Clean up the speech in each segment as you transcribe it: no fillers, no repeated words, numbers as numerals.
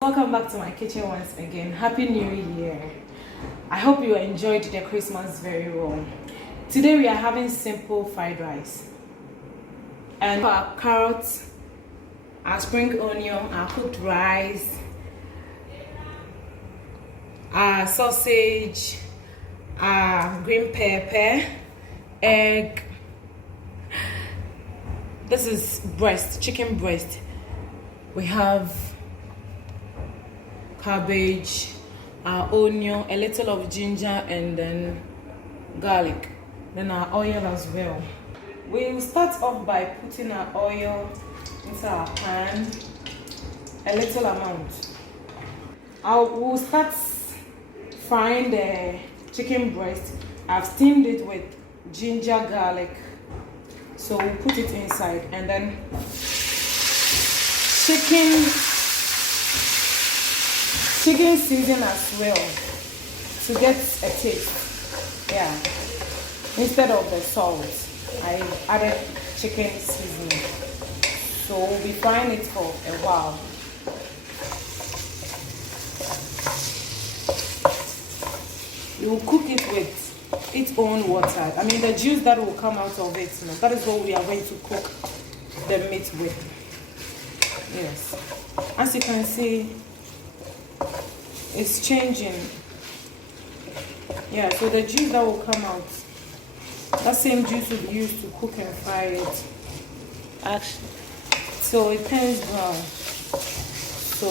Welcome back to my kitchen once again. Happy New Year. I hope you enjoyed the Christmas very well. Today we are having simple fried rice. And our carrots, our spring onion, our cooked rice, our sausage, our green pepper, egg. This is breast, chicken breast. We have cabbage, our onion, a little of ginger, and then garlic, then our oil as well. We will start off by putting our oil into our pan, a little amount. We'll start frying the chicken breast. I've steamed it with ginger, garlic, so we'll put it inside, and then chicken season as well to get a taste. Yeah, instead of the salt I added chicken seasoning, so we'll be frying it for a while. You will cook it with its own water. I mean the juice that will come out of it, that is what we are going to cook the meat with. Yes, as you can see, it's changing. Yeah, so the juice that will come out, that same juice will be used to cook and fry it. Actually, so it turns brown. So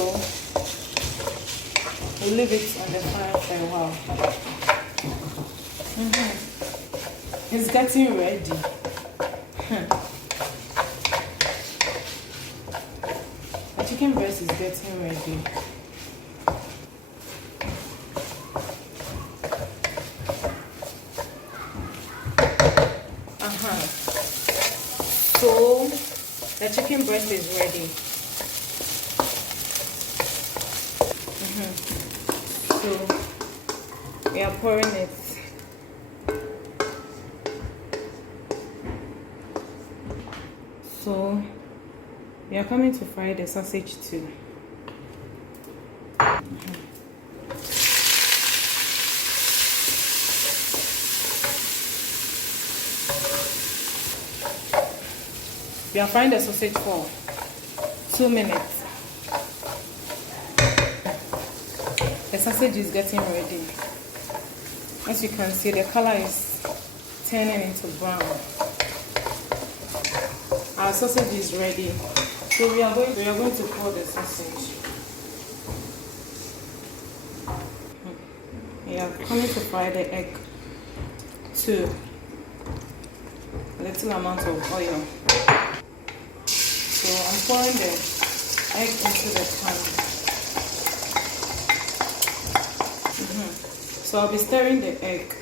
we'll leave it on the fire for a while. It's getting ready. The chicken breast is getting ready. So the chicken breast is ready. So we are pouring it. So we are coming to fry the sausage too. We are frying the sausage for 2 minutes. The sausage is getting ready. As you can see, the color is turning into brown. Our sausage is ready. So we are going to pour the sausage. We are coming to fry the egg too. A little amount of oil. So I'm pouring the egg into the pan. So I'll be stirring the egg.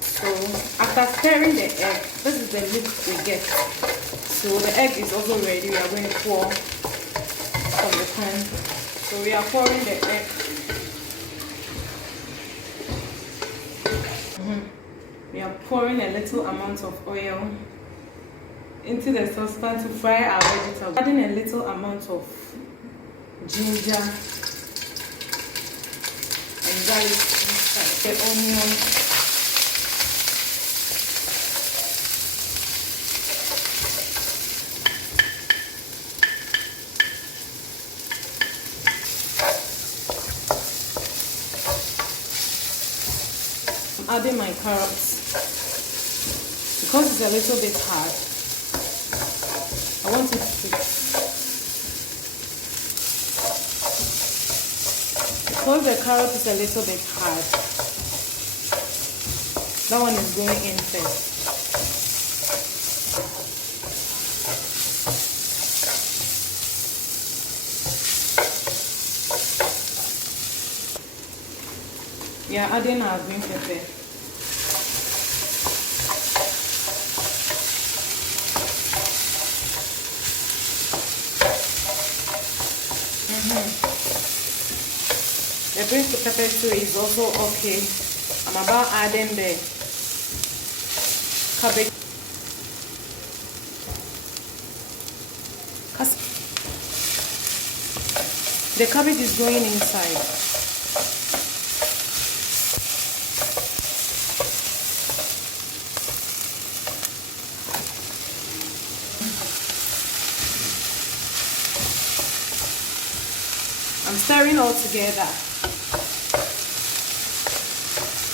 So after stirring the egg, this is the look we get. So the egg is also ready. We are going to pour from the pan. So we are pouring the egg. We are pouring a little amount of oil into the saucepan to fry our vegetables. Adding a little amount of ginger and garlic inside the onion. I'm adding my carrots because it's a little bit hard. I want it to, because the carrot is a little bit hard, that one is going in first. We are adding our green pepper. The green pepper too is also okay. I'm about adding the cabbage. The cabbage is going inside. I'm stirring all together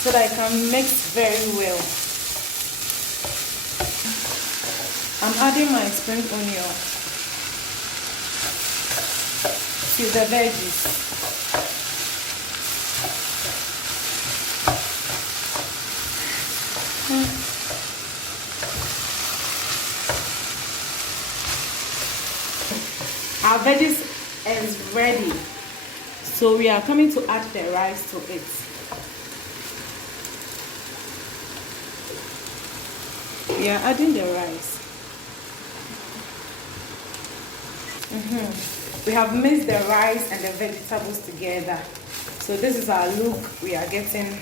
so that it can mix very well. I'm adding my spring onion to the veggies. Our veggies is ready, so we are coming to add the rice to it. We are adding the rice. We have mixed the rice and the vegetables together. So this is our look we are getting.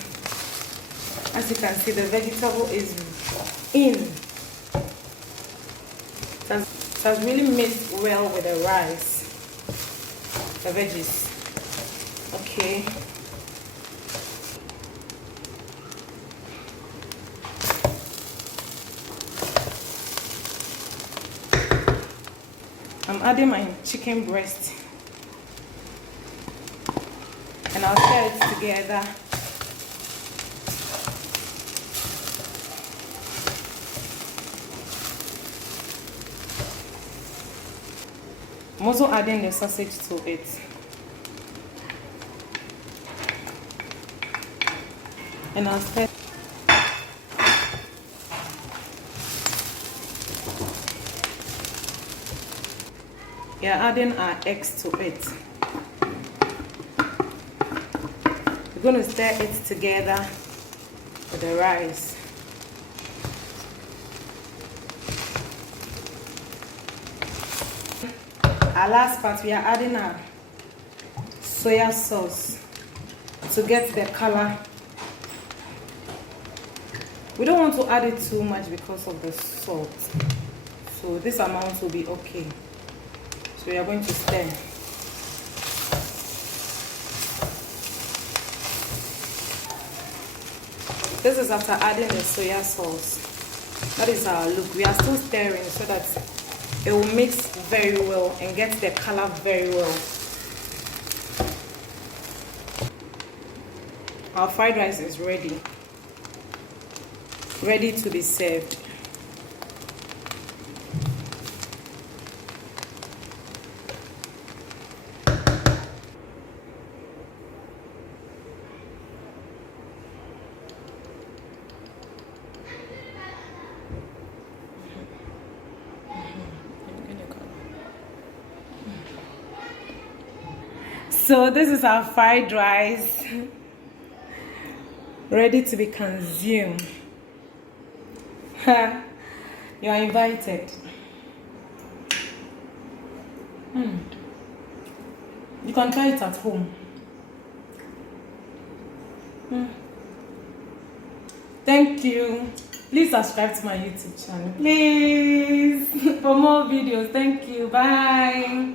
As you can see, the vegetable is in. It has really mixed well with the rice, the veggies. Okay. I'm adding my chicken breast and I'll stir it together. I'm also adding the sausage to it. And I'll stir. We are adding our eggs to it. We're going to stir it together with the rice. Our last part, we are adding our soya sauce to get the color. We don't want to add it too much because of the salt. So this amount will be okay. So we are going to stir. This is after adding the soya sauce. That is our look. We are still stirring so that it will mix very well and get the color very well. Our fried rice is ready. Ready to be served. So this is our fried rice, ready to be consumed. You are invited. You can try it at home. Thank you. Please subscribe to my YouTube channel, please, for more videos. Thank you. Bye.